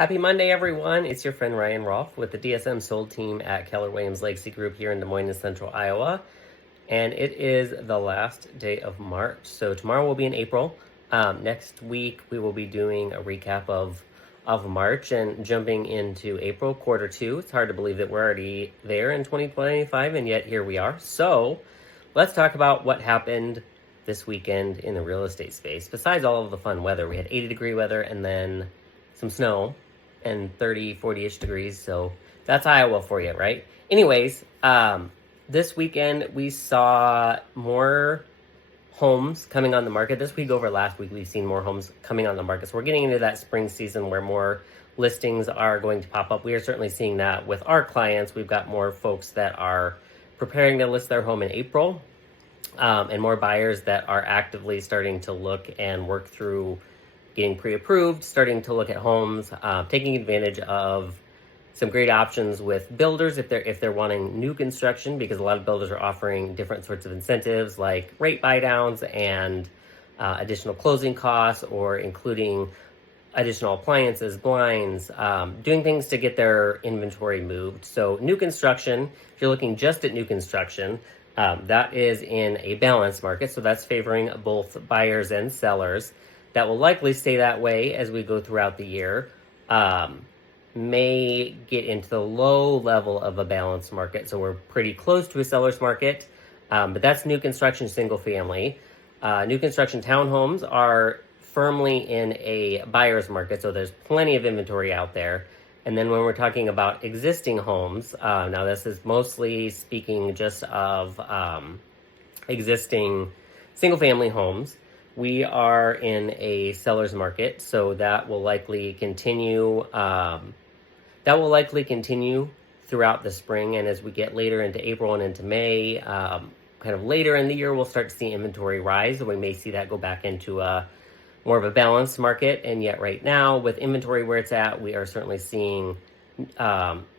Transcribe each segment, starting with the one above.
Happy Monday, everyone. It's your friend Ryan Rolfe with the Dsmsold team at Keller Williams Legacy Group here in Des Moines, Central Iowa. And it is the last day of March. So tomorrow will be in April. Next week, we will be doing a recap of March and jumping into April, quarter two. It's hard to believe that we're already there in 2025, and yet here we are. So let's talk about what happened this weekend in the real estate space. Besides all of the fun weather, we had 80-degree weather and then some snow and 30, 40-ish degrees. So that's Iowa for you, right? Anyways, this weekend we saw more homes coming on the market. This week over last week, we've seen more homes coming on the market. So we're getting into that spring season where more listings are going to pop up. We are certainly seeing that with our clients. We've got more folks that are preparing to list their home in April, and more buyers that are actively starting to look and work through getting pre-approved, starting to look at homes, taking advantage of some great options with builders if they're wanting new construction, because a lot of builders are offering different sorts of incentives like rate buy downs and additional closing costs, or including additional appliances, blinds, doing things to get their inventory moved. So new construction, if you're looking just at new construction, that is in a balanced market. So that's favoring both buyers and sellers. That will likely stay that way as we go throughout the year. May get into the low level of a balanced market. So we're pretty close to a seller's market, but that's new construction single family. New construction townhomes are firmly in a buyer's market, so there's plenty of inventory out there. And then when we're talking about existing homes, now this is mostly speaking just of existing single family homes. We are in a seller's market, so that will likely continue. Throughout the spring, and as we get later into April and into May, kind of later in the year, we'll start to see inventory rise, and we may see that go back into a more of a balanced market. And yet, right now, with inventory where it's at, we are certainly seeing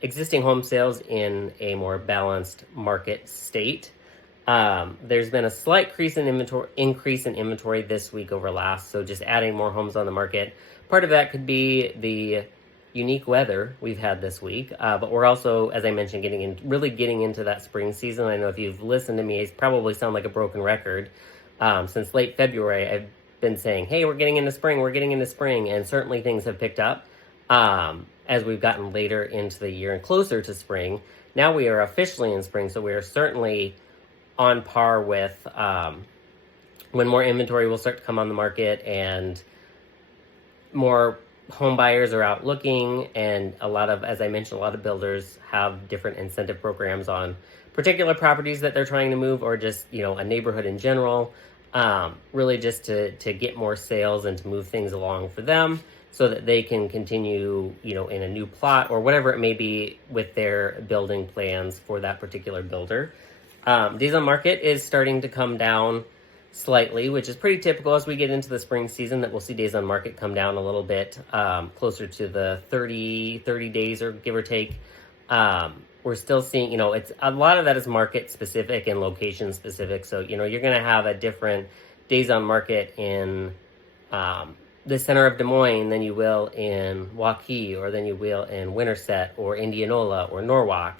existing home sales in a more balanced market state. There's been a slight increase in inventory this week over last, so just adding more homes on the market. Part of that could be the unique weather we've had this week, but we're also, as I mentioned, really getting into that spring season. I know if you've listened to me, I probably sound like a broken record. Since late February, I've been saying, hey, we're getting into spring, and certainly things have picked up as we've gotten later into the year and closer to spring. Now we are officially in spring, so we are certainly on par with when more inventory will start to come on the market and more home buyers are out looking, and as I mentioned, a lot of builders have different incentive programs on particular properties that they're trying to move, or just, a neighborhood in general, really just to get more sales and to move things along for them so that they can continue, in a new plot or whatever it may be with their building plans for that particular builder. Days on market is starting to come down slightly, which is pretty typical as we get into the spring season, that we'll see days on market come down a little bit, closer to the 30 days, or give or take. We're still seeing, it's a lot of that is market specific and location specific. So, you're going to have a different days on market in the center of Des Moines than you will in Waukee, or than you will in Winterset or Indianola or Norwalk.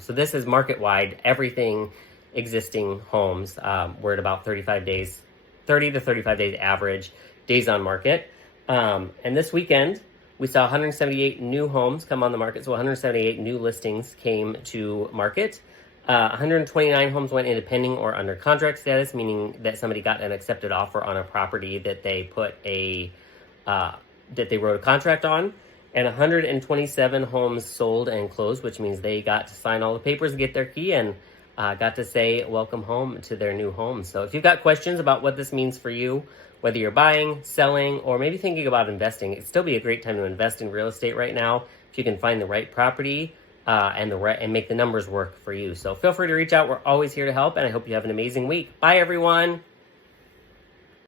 So this is market wide, everything existing homes. We're at about 30 to 35 days average days on market. And this weekend, we saw 178 new homes come on the market. So 178 new listings came to market. 129 homes went into pending or under contract status, meaning that somebody got an accepted offer on a property that they that they wrote a contract on. And 127 homes sold and closed, which means they got to sign all the papers, get their key, and got to say welcome home to their new home. So if you've got questions about what this means for you, whether you're buying, selling, or maybe thinking about investing, it'd still be a great time to invest in real estate right now if you can find the right property and make the numbers work for you. So feel free to reach out. We're always here to help, and I hope you have an amazing week. Bye, everyone.